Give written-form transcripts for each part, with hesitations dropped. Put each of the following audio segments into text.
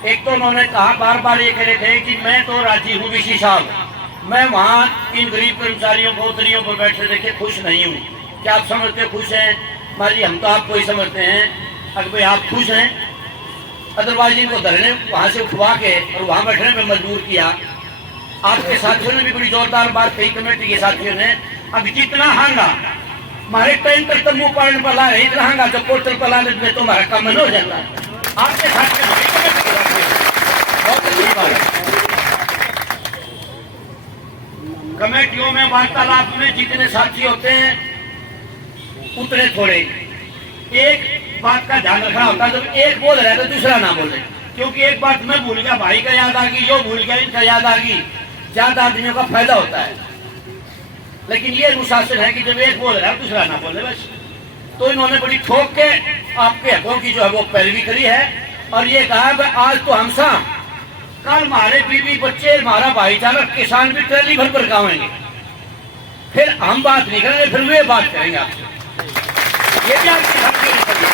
एक तो उन्होंने कहा बार बार ये कह रहे थे कि मैं तो राजी हूँ वीसी साहब, मैं वहाँ इन गरीब कर्मचारियों को उत्तरियों पर बैठे देखे खुश नहीं हूँ। क्या आप समझते खुश हैं? मारी हम तो आपको ही समझते हैं। अगर भाई आप खुश हैं, अदरवाइज इनको धरने वहाँ से उठवा के और वहाँ बैठने में मजबूर किया। आपके साथियों ने भी बड़ी जोरदार बात कही, कमेटी के साथियों ने। अब जितना हांगा हमारे टेंट तक तंबू पालन पर ला रहे, इतना हांगा जब पोर्टल पर लाने में तो हमारा काम हो जाता है। आपके साथ बहुत अच्छी बात है। कमेटियों में वार्तालाप में जितने साथी होते हैं उतने थोड़े। एक बात का ध्यान रखना होता है, जब एक बोल रहा है तो दूसरा ना बोले, क्योंकि एक बात मैं भूल गया भाई का याद आ गई, जो भूल गया इनका याद आ गई, ज्यादा आदमियों का फायदा होता है। लेकिन ये अनुशासन है कि जब एक बोल रहा है दूसरा ना बोले बस। तो इन्होंने बड़ी ठोक के आपके हकों की जो है वो पैरवी करी है और ये कहा आज तो हम सा कल हमारे बीवी बच्चे हमारा भाईचारा किसान भी ट्रेली भर कर खाएंगे, फिर हम बात नहीं करेंगे, फिर वे बात करेंगे आपसे। ये भी आपकी हक के लिए।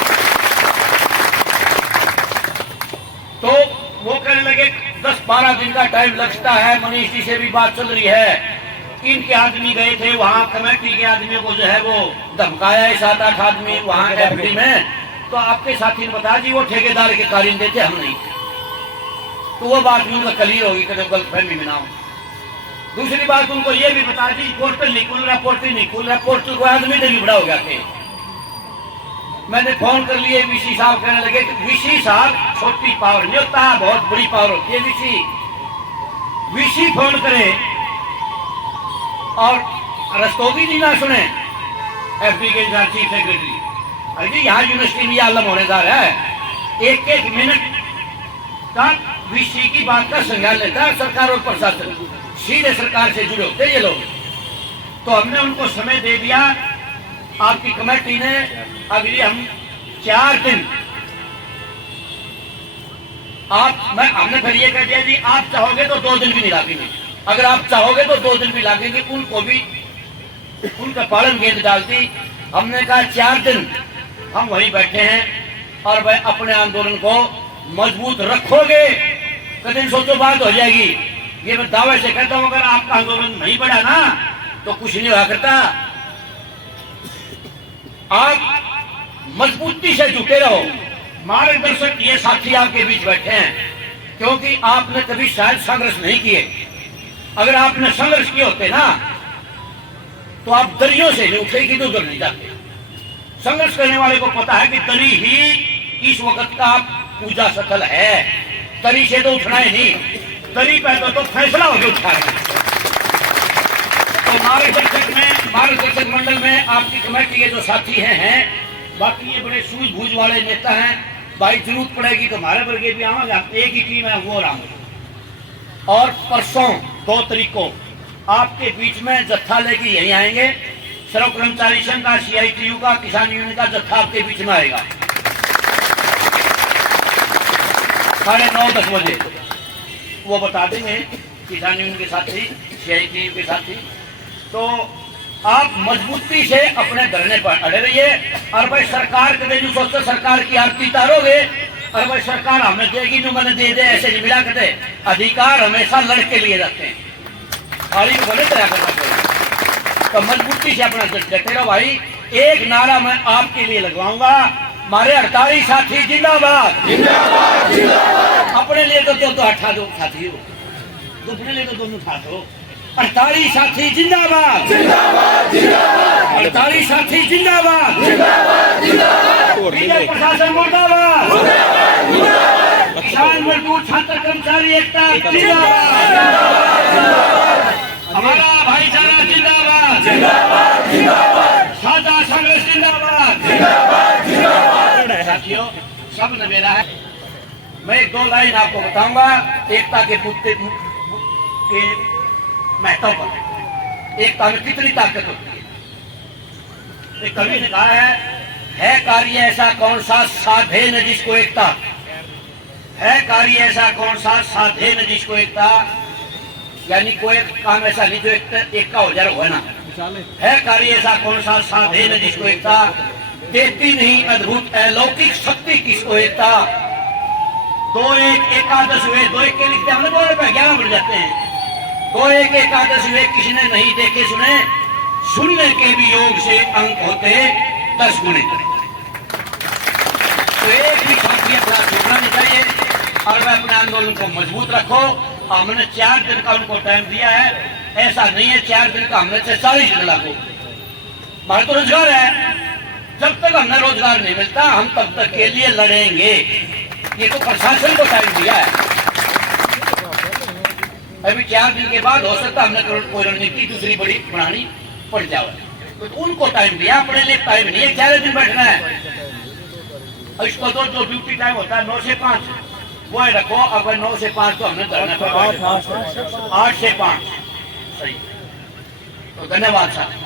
तो वो कहने लगे 10-12 दिन का टाइम लगता है, मनीष जी से भी बात चल रही है। इनके आदमी गए थे वहाँ, कमेटी के आदमियों को जो है वो धमकाया है 7-8 आदमी वहाँ एफडी में। तो आपके साथी ने बताया जी वो ठेकेदार के कारिंदे थे, हम नहीं थे। तो वो बात उनका क्लियर होगी, कदम गलतफहमी में ना हो। दूसरी बात उनको ये भी बता दी पोर्टल नहीं खुल रहा, पोर्टल नहीं खुल रहा, पोर्टल को आदमी से भी बड़ा हो गया थे। मैंने फोन कर लिए, वीसी साहब कहने लगे कि वीसी साहब छोटी पावर नहीं होता, बहुत बड़ी पावर होती है वीसी फोन करे और रस्तोगी जी ना सुने, एफडी के चीफ सेक्रेटरी, अरे यहाँ यूनिवर्सिटी में आलम होने जा रहा है, एक मिनट का वीसी की बात का संज्ञान लेता है सरकार और प्रशासन, सीधे सरकार से जुड़े होते ये लोग। तो हमने उनको समय दे दिया, आपकी कमेटी ने अगली हम 4 दिन हमने फिर ये कह दिया जी आप चाहोगे तो 2 दिन भी नहीं लागेंगे, अगर आप चाहोगे तो 2 दिन भी लागेंगे, उनको भी उनका पालन गेंद डालती। हमने कहा 4 दिन हम वहीं बैठे हैं और वह अपने आंदोलन को मजबूत रखोगे, कभी सोचो बात हो जाएगी। ये मैं दावे से कहता हूं, अगर आपका आंदोलन नहीं बढ़ा ना तो कुछ नहीं हुआ करता। आप मजबूती से जुटे रहो। मार्गदर्शक ये साथी आपके बीच बैठे हैं क्योंकि आपने कभी शायद संघर्ष नहीं किए। अगर आपने संघर्ष किए होते ना तो आप दरियों से नहीं उठे कि उधर नहीं जाते। संघर्ष करने वाले को पता है कि दरी ही इस वक्त का पूजा स्थल है, दरी से तो उठना ही नहीं, दरी पर तो फैसला होकर उठाएगा। तो मार्गदर्शक मंडल में आपकी कमेटी के जो साथी हैं बाकी ये बड़े सूझबूझ वाले नेता हैं। भाई जरूरत पड़ेगी तो हमारे वर्गे भी आवांगे, एक ही टीम है वो आऊंगे। और परसों 2 तारीख को आपके बीच में जत्था लेके यहीं आएंगे। सर्व कर्मचारी संघ का, CITU का, किसान यूनियन का जत्था आपके बीच में आएगा 9:30-10 बजे। वो बता देंगे किसान यूनियन के साथी, CITU के साथी। तो आप मजबूती से अपने धरने पर अड़े रहिए। और भाई सरकार के जो सोचते सरकार की आरती तारोगे, और भाई सरकार हमें देगी न मैंने दे दे, ऐसे नहीं मिला करते। अधिकार हमेशा लड़के लिए जाते हैं और ये गलत तरह करना चाहिए। तो मजबूती से अपना डटे रहो भाई। एक नारा मैं आपके लिए लगवाऊंगा, हमारे 48 साथी जिंदाबाद, अपने लिए तो 2 हटा दो साथी हो, दूसरे लिए तो 2 उठा दो। 48 साथी जिंदाबाद, 48 साथी जिंदाबाद, प्रशासन मुर्दाबाद, किसान मजदूर छात्र कर्मचारी एकता जिंदाबाद, हमारा भाईचारा जिंदाबाद, साझा संघर्ष जिंदाबाद। साथियों सब ने मेरा है। मैं 2 लाइन आपको बताऊंगा एकता के पुत्र के महत्व पर, एकता में कितनी ताकत होती है। एक कवि ने कहा है कार्य ऐसा कौन सा साधे न जिसको एकता, है कार्य ऐसा कौन सा साधे न जिसको एकता, यानी कोई काम ऐसा नहीं जो एक का हो जाए हो ना। है कार्य ऐसा कौन सा साधे न जिसको एकता, देती नहीं अद्भुत अलौकिक शक्ति किसको एकता, 2-1 हुए, 2-1 के लिखते हमने 11 बढ़ जाते हैं। 2-1 हुए, किसी ने नहीं देखे सुने, सुनने के भी योग से अंक होते 10 गुने। तो एक भी संख्या खराब छूटना नहीं चाहिए और वह अपने आंदोलन को मजबूत रखो। हमने 4 दिन का उनको टाइम दिया है, ऐसा नहीं है 4 दिन का हमने 40 दिन लागू। हमारा तो रोजगार है, जब तक हमें रोजगार नहीं मिलता हम तब तक के लिए लड़ेंगे। ये तो प्रशासन को टाइम दिया है। अभी 4 दिन के बाद हो सकता हमने कोई रणनीति दूसरी बड़ी बनानी पड़ जाए, तो उनको टाइम दिया, अपने लिए टाइम नहीं है 4 दिन बैठना है। इसको तो जो ड्यूटी टाइम होता है 9 से 5 वो रखो। अगर 9 से 5 तो हमने धरना 8 से 5 सही। तो धन्यवाद साहब।